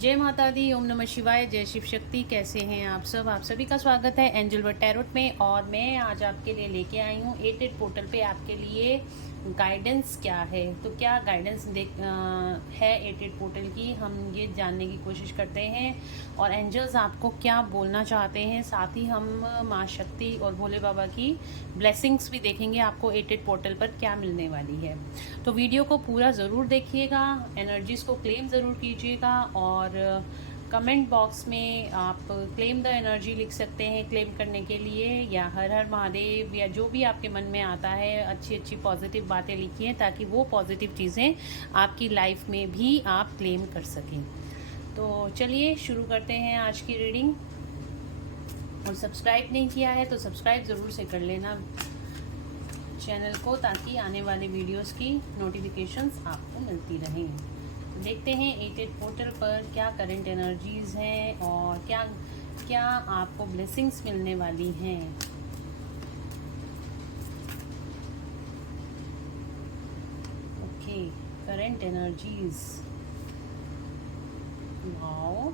जय माता दी, ओम नमः शिवाय, जय शिव शक्ति। कैसे हैं आप सब? आप सभी का स्वागत है एंजल वर्ड टैरोट में। और मैं आज आपके लिए लेके आई हूँ 88 पोर्टल पे आपके लिए गाइडेंस क्या है। तो क्या गाइडेंस है 88 पोर्टल की, हम ये जानने की कोशिश करते हैं। और एंजल्स आपको क्या बोलना चाहते हैं, साथ ही हम माँ शक्ति और भोले बाबा की ब्लेसिंग्स भी देखेंगे आपको 88 पोर्टल पर क्या मिलने वाली है। तो वीडियो को पूरा ज़रूर देखिएगा, एनर्जीज़ को क्लेम ज़रूर कीजिएगा। और कमेंट बॉक्स में आप क्लेम द एनर्जी लिख सकते हैं क्लेम करने के लिए, या हर हर महादेव, या जो भी आपके मन में आता है अच्छी अच्छी पॉजिटिव बातें लिखिए, ताकि वो पॉजिटिव चीज़ें आपकी लाइफ में भी आप क्लेम कर सकें। तो चलिए शुरू करते हैं आज की रीडिंग। और सब्सक्राइब नहीं किया है तो सब्सक्राइब ज़रूर से कर लेना चैनल को, ताकि आने वाले वीडियोस की नोटिफिकेशंस आपको मिलती रहें। तो देखते हैं 88 पोर्टल पर क्या करंट एनर्जीज़ हैं और क्या क्या आपको ब्लेसिंग्स मिलने वाली हैं। Okay, current energies. Wow,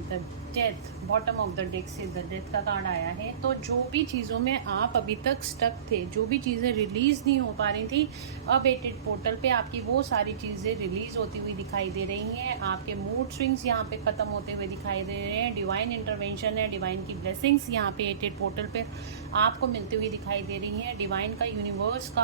the death, bottom of the deck से द डेथ का कार्ड आया है। तो जो भी चीज़ों में आप अभी तक स्टक थे, जो भी चीज़ें रिलीज़ नहीं हो पा रही थी, अब 88 पोर्टल पे आपकी वो सारी चीज़ें रिलीज़ होती हुई दिखाई दे रही हैं। आपके मूड स्विंग्स यहाँ पे ख़त्म होते हुए दिखाई दे रहे हैं। डिवाइन इंटरवेंशन है, डिवाइन की ब्लेसिंग्स यहाँ पे 88 पोर्टल पे आपको मिलती हुई दिखाई दे रही हैं। डिवाइन का, यूनिवर्स का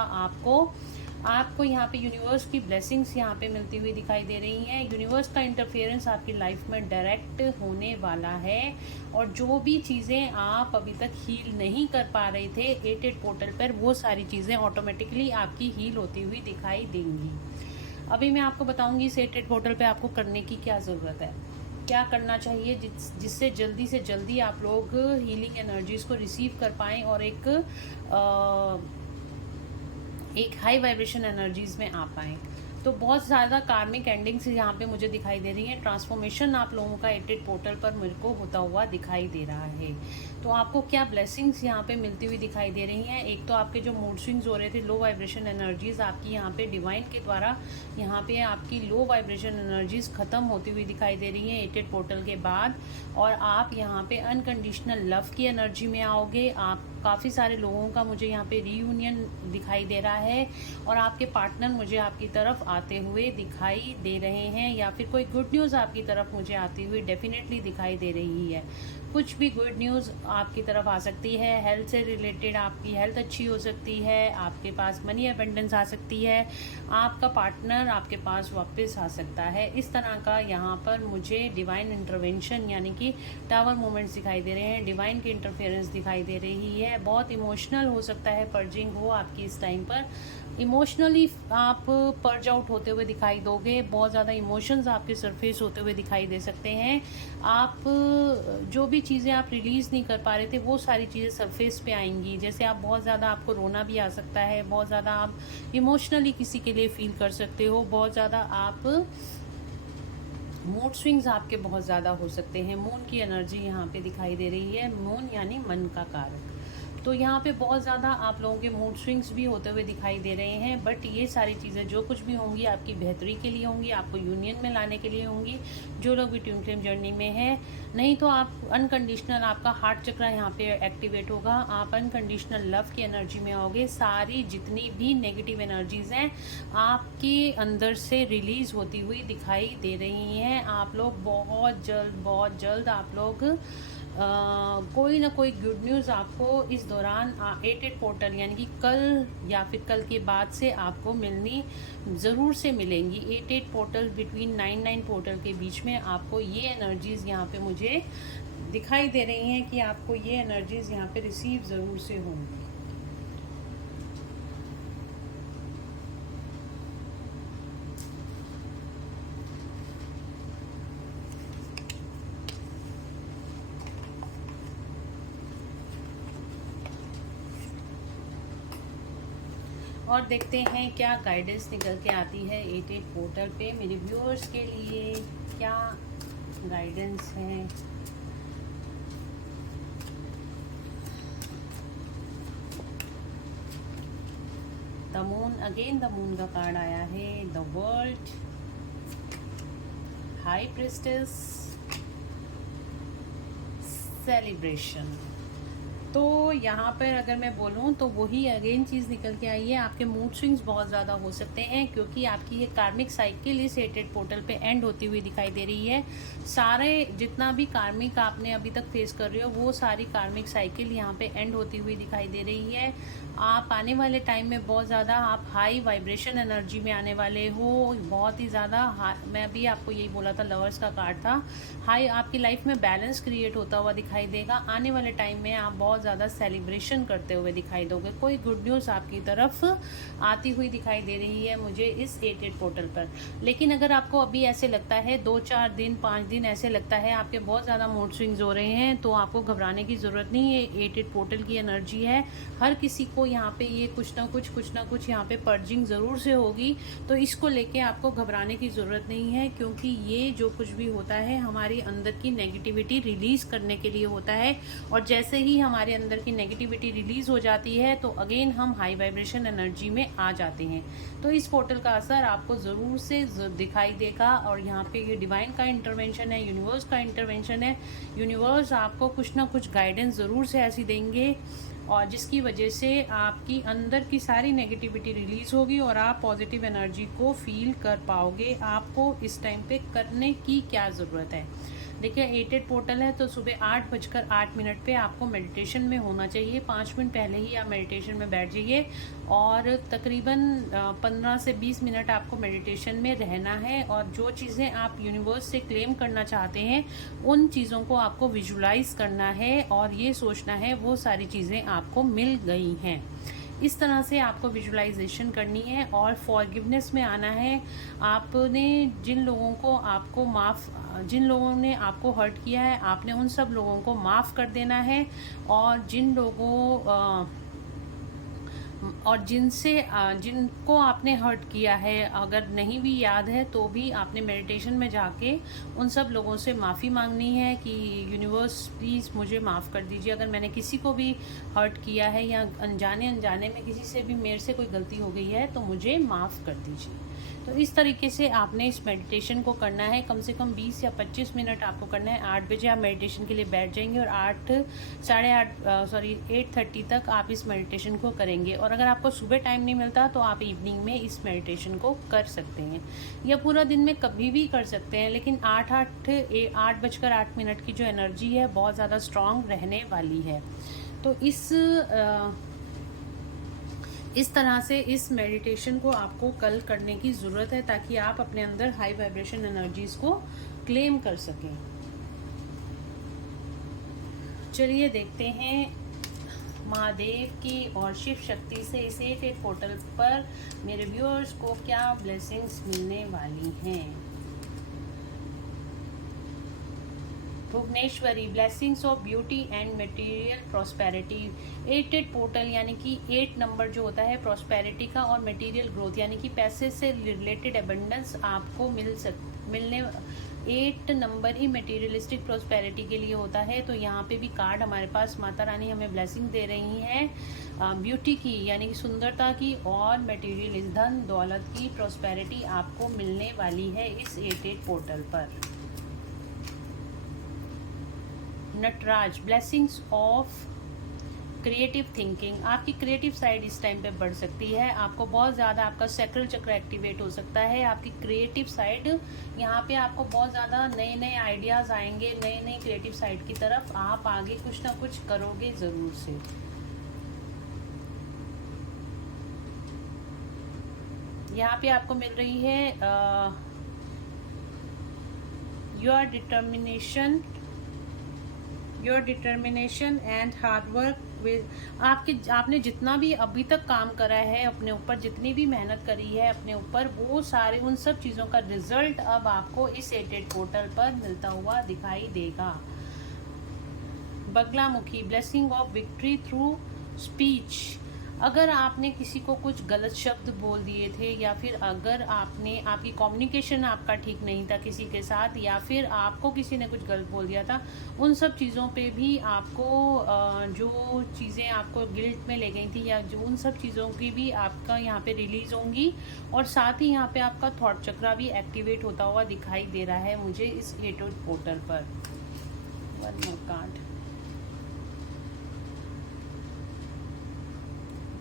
आपको यहाँ पे यूनिवर्स की ब्लेसिंग्स यहाँ पे मिलती हुई दिखाई दे रही हैं। यूनिवर्स का इंटरफेरेंस आपकी लाइफ में डायरेक्ट होने वाला है। और जो भी चीज़ें आप अभी तक हील नहीं कर पा रहे थे 88 पोर्टल पर, वो सारी चीज़ें ऑटोमेटिकली आपकी हील होती हुई दिखाई देंगी। अभी मैं आपको बताऊंगी इस 88 पोर्टल पे आपको करने की क्या ज़रूरत है, क्या करना चाहिए जिससे जल्दी से जल्दी आप लोग हीलिंग एनर्जीज़ को रिसीव कर पाएँ और एक हाई वाइब्रेशन एनर्जीज में आ पाएँ। तो बहुत ज़्यादा कार्मिक एंडिंग्स यहाँ पे मुझे दिखाई दे रही है। ट्रांसफॉर्मेशन आप लोगों का 88 पोर्टल पर मेरे को होता हुआ दिखाई दे रहा है। तो आपको क्या ब्लेसिंग्स यहाँ पे मिलती हुई दिखाई दे रही हैं। एक तो आपके जो मूड स्विंग्स हो रहे थे, लो वाइब्रेशन एनर्जीज आपकी यहाँ पे डिवाइन के द्वारा यहाँ पे आपकी लो वाइब्रेशन एनर्जीज ख़त्म होती हुई दिखाई दे रही हैं 88 पोर्टल के बाद। और आप यहाँ पे अनकंडीशनल लव की एनर्जी में आओगे। आप काफ़ी सारे लोगों का मुझे यहाँ पे रीयूनियन दिखाई दे रहा है, और आपके पार्टनर मुझे आपकी तरफ आते हुए दिखाई दे रहे हैं, या फिर कोई गुड न्यूज़ आपकी तरफ मुझे आती हुई डेफिनेटली दिखाई दे रही है। कुछ भी गुड न्यूज़ आपकी तरफ आ सकती है। हेल्थ से रिलेटेड आपकी हेल्थ अच्छी हो सकती है, आपके पास मनी अबंडेंस आ सकती है, आपका पार्टनर आपके पास वापस आ सकता है। इस तरह का यहाँ पर मुझे डिवाइन इंटरवेंशन यानी कि टावर मोमेंट्स दिखाई दे रहे हैं, डिवाइन की इंटरफेरेंस दिखाई दे रही है। बहुत इमोशनल हो सकता है, पर्जिंग हो आपकी इस टाइम पर। इमोशनली आप पर्ज आउट होते हुए दिखाई दोगे। बहुत ज़्यादा इमोशंस आपके सरफेस होते हुए दिखाई दे सकते हैं। आप जो भी चीज़ें आप रिलीज़ नहीं कर पा रहे थे, वो सारी चीज़ें सरफेस पे आएंगी। जैसे आप बहुत ज़्यादा, आपको रोना भी आ सकता है, बहुत ज़्यादा आप इमोशनली किसी के लिए फील कर सकते हो, बहुत ज़्यादा आप मूड स्विंग्स आपके बहुत ज़्यादा हो सकते हैं। मून की एनर्जी यहाँ पे दिखाई दे रही है। मून यानी मन का कारक। तो यहाँ पे बहुत ज़्यादा आप लोगों के मूड स्विंग्स भी होते हुए दिखाई दे रहे हैं। बट ये सारी चीज़ें जो कुछ भी होंगी आपकी बेहतरी के लिए होंगी, आपको यूनियन में लाने के लिए होंगी, जो लोग भी ट्विन फ्लेम जर्नी में है। नहीं तो आप अनकंडीशनल, आपका हार्ट चक्र यहाँ पे एक्टिवेट होगा, आप अनकंडीशनल लव की एनर्जी में आओगे। सारी जितनी भी नेगेटिव एनर्जीज हैं आपके अंदर से रिलीज होती हुई दिखाई दे रही हैं। आप लोग बहुत जल्द आप लोग कोई ना कोई गुड न्यूज़ आपको इस दौरान 88 पोर्टल यानी कि कल या फिर कल के बाद से आपको मिलनी ज़रूर से मिलेंगी। 88 पोर्टल बिटवीन 99 पोर्टल के बीच में आपको ये एनर्जीज़ यहाँ पे मुझे दिखाई दे रही हैं कि आपको ये एनर्जीज़ यहाँ पे रिसीव ज़रूर से होंगी। और देखते हैं क्या गाइडेंस निकल के आती है 88 पोर्टल पे मेरे व्यूअर्स के लिए, क्या गाइडेंस है। The moon, again the moon का कार्ड आया है। The world, high priestess, celebration. तो यहाँ पर अगर मैं बोलूँ तो वही अगेन चीज़ निकल के आई है, आपके मूड स्विंग्स बहुत ज़्यादा हो सकते हैं क्योंकि आपकी ये कार्मिक साइकिल इस 8 पोर्टल पे एंड होती हुई दिखाई दे रही है। सारे जितना भी कार्मिक आपने अभी तक फेस कर रहे हो वो सारी कार्मिक साइकिल यहाँ पे एंड होती हुई दिखाई दे रही है। आप आने वाले टाइम में बहुत ज़्यादा आप हाई वाइब्रेशन एनर्जी में आने वाले हो, बहुत ही ज़्यादा। मैं अभी आपको यही बोला था, लवर्स का कार्ड था। हाई आपकी लाइफ में बैलेंस क्रिएट होता हुआ दिखाई देगा। आने वाले टाइम में आप बहुत ज़्यादा सेलिब्रेशन करते हुए दिखाई दोगे। कोई गुड न्यूज़ आपकी तरफ आती हुई दिखाई दे रही है मुझे इस 8 पोर्टल पर। लेकिन अगर आपको अभी ऐसे लगता है 2-4 दिन 5 दिन ऐसे लगता है आपके बहुत ज़्यादा मूड स्विंग्स हो रहे हैं, तो आपको घबराने की ज़रूरत नहीं है। 8 पोर्टल की एनर्जी है, हर किसी को यहाँ पे ये कुछ ना कुछ यहाँ पे पर्जिंग ज़रूर से होगी। तो इसको लेके आपको घबराने की ज़रूरत नहीं है, क्योंकि ये जो कुछ भी होता है हमारी अंदर की नेगेटिविटी रिलीज़ करने के लिए होता है। और जैसे ही हमारे अंदर की नेगेटिविटी रिलीज़ हो जाती है तो अगेन हम हाई वाइब्रेशन एनर्जी में आ जाते हैं। तो इस पोर्टल का असर आपको ज़रूर से दिखाई देगा। और यहाँ पे ये डिवाइन का इंटरवेंशन है, यूनिवर्स का इंटरवेंशन है। यूनिवर्स आपको कुछ ना कुछ गाइडेंस ज़रूर से ऐसी देंगे और जिसकी वजह से आपकी अंदर की सारी नेगेटिविटी रिलीज़ होगी और आप पॉजिटिव एनर्जी को फील कर पाओगे। आपको इस टाइम पे करने की क्या ज़रूरत है? देखिए 8 पोर्टल है तो सुबह 8:08 पे आपको मेडिटेशन में होना चाहिए। 5 मिनट पहले ही आप मेडिटेशन में बैठ जाइए और तकरीबन 15 से 20 मिनट आपको मेडिटेशन में रहना है। और जो चीज़ें आप यूनिवर्स से क्लेम करना चाहते हैं उन चीज़ों को आपको विजुलाइज करना है और ये सोचना है वो सारी चीज़ें आपको मिल गई हैं। इस तरह से आपको विजुलाइजेशन करनी है और फॉरगिवनेस में आना है। आपने जिन लोगों ने आपको हर्ट किया है, आपने उन सब लोगों को माफ़ कर देना है। और जिनको आपने हर्ट किया है, अगर नहीं भी याद है तो भी आपने मेडिटेशन में जाके उन सब लोगों से माफ़ी मांगनी है कि यूनिवर्स प्लीज़ मुझे माफ़ कर दीजिए। अगर मैंने किसी को भी हर्ट किया है या अनजाने में किसी से भी मेरे से कोई गलती हो गई है तो मुझे माफ़ कर दीजिए। तो इस तरीके से आपने इस मेडिटेशन को करना है। कम से कम 20 या 25 मिनट आपको करना है। 8 बजे आप मेडिटेशन के लिए बैठ जाएंगे और 8:30 तक आप इस मेडिटेशन को करेंगे। और अगर आपको सुबह टाइम नहीं मिलता तो आप इवनिंग में इस मेडिटेशन को कर सकते हैं या पूरा दिन में कभी भी कर सकते हैं। लेकिन 8:08 की जो एनर्जी है बहुत ज़्यादा स्ट्रांग रहने वाली है। तो इस तरह से इस मेडिटेशन को आपको कल करने की ज़रूरत है ताकि आप अपने अंदर हाई वाइब्रेशन एनर्जीज को क्लेम कर सकें। चलिए देखते हैं महादेव की और शिव शक्ति से इस 8 पोर्टल पर मेरे व्यूअर्स को क्या ब्लेसिंग्स मिलने वाली हैं। Bhuvaneshwari, blessings of beauty and material prosperity. 8 portal यानी कि 8 नंबर जो होता है प्रॉस्पेरिटी का और मटेरियल ग्रोथ यानी कि पैसे से रिलेटेड एबंडेंस आपको मिलने 8 नंबर ही मटेरियलिस्टिक प्रॉस्पेरिटी के लिए होता है। तो यहाँ पे भी कार्ड हमारे पास माता रानी हमें ब्लेसिंग दे रही हैं ब्यूटी की यानी कि सुंदरता की और मटेरियल धन दौलत की प्रॉस्पेरिटी आपको मिलने वाली है इस 8 पोर्टल पर। Nataraj, blessings of creative thinking. आपकी क्रिएटिव साइड इस टाइम पे बढ़ सकती है। आपको बहुत ज़्यादा आपका सैक्रल चक्र एक्टिवेट हो सकता है। आपकी क्रिएटिव साइड यहाँ पे आपको बहुत ज़्यादा नए नए आइडियाज़ आएंगे। नए क्रिएटिव साइड की तरफ आप आगे कुछ ना कुछ करोगे ज़रूर से। यहाँ पे आपको मिल रही है your determination and hard work with. आपने जितना भी अभी तक काम करा है अपने ऊपर, जितनी भी मेहनत करी है अपने ऊपर, वो सारे उन सब चीज़ों का रिजल्ट अब आपको इस 8 पोर्टल पर मिलता हुआ दिखाई देगा। Baglamukhi, blessing of victory through speech. अगर आपने किसी को कुछ गलत शब्द बोल दिए थे, या फिर अगर आपकी कम्युनिकेशन आपका ठीक नहीं था किसी के साथ, या फिर आपको किसी ने कुछ गलत बोल दिया था, उन सब चीज़ों पे भी आपको जो चीज़ें आपको गिल्ट में ले गई थी, या जो उन सब चीज़ों की भी आपका यहाँ पे रिलीज होंगी। और साथ ही यहाँ पे आपका थॉट चक्रा भी एक्टिवेट होता हुआ दिखाई दे रहा है मुझे इस एटो पोर्टल पर। One more card.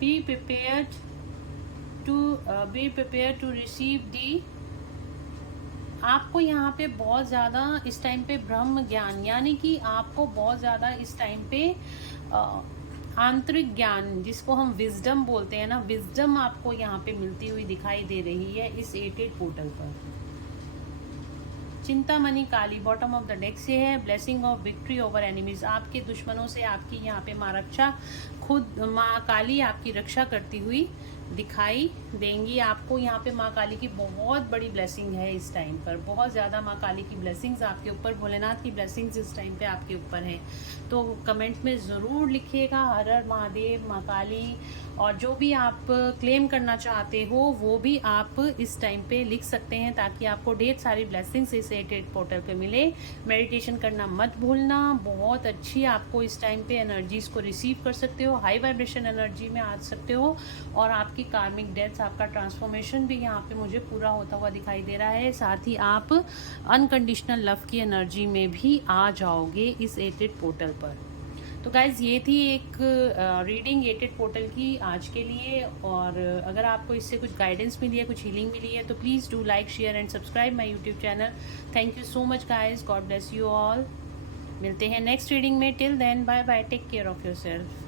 be prepared to receive the। आपको यहाँ पे बहुत ज़्यादा इस टाइम पे ब्रह्म ज्ञान, यानी कि आपको बहुत ज़्यादा इस टाइम पे आंतरिक ज्ञान, जिसको हम विजडम बोलते हैं ना, विजडम आपको यहाँ पे मिलती हुई दिखाई दे रही है इस एटेड पोर्टल पर। चिंतामणि काली बॉटम ऑफ द डेक से है। Blessing of victory over enemies. आपके दुश्मनों से आपकी यहाँ पे माँ रक्षा, खुद माँ काली आपकी रक्षा करती हुई दिखाई देंगी। आपको यहाँ पे माँ काली की बहुत बड़ी ब्लेसिंग है इस टाइम पर, बहुत ज़्यादा माँ काली की ब्लेसिंग्स आपके ऊपर, भोलेनाथ की ब्लेसिंग्स इस टाइम पे आपके ऊपर है। तो कमेंट में ज़रूर लिखिएगा हर हर महादेव, माँ काली, और जो भी आप क्लेम करना चाहते हो वो भी आप इस टाइम पे लिख सकते हैं, ताकि आपको ढेर सारी ब्लेसिंग्स इस एटेड पोर्टल पे मिले। मेडिटेशन करना मत भूलना, बहुत अच्छी आपको इस टाइम पे एनर्जीज को रिसीव कर सकते हो, हाई वाइब्रेशन एनर्जी में आ सकते हो, और आपकी कार्मिक डेथ्स, आपका ट्रांसफॉर्मेशन भी यहाँ पे मुझे पूरा होता हुआ दिखाई दे रहा है। साथ ही आप अनकंडीशनल लव की एनर्जी में भी आ जाओगे इस एटेड पोर्टल पर। तो गाइज़ ये थी एक रीडिंग एटेड पोर्टल की आज के लिए, और अगर आपको इससे कुछ गाइडेंस मिली है, कुछ हीलिंग मिली है, तो please do like, share and subscribe my YouTube channel. Thank you so much guys, God bless you all. मिलते हैं नेक्स्ट रीडिंग में। Till then bye bye, take care of yourself.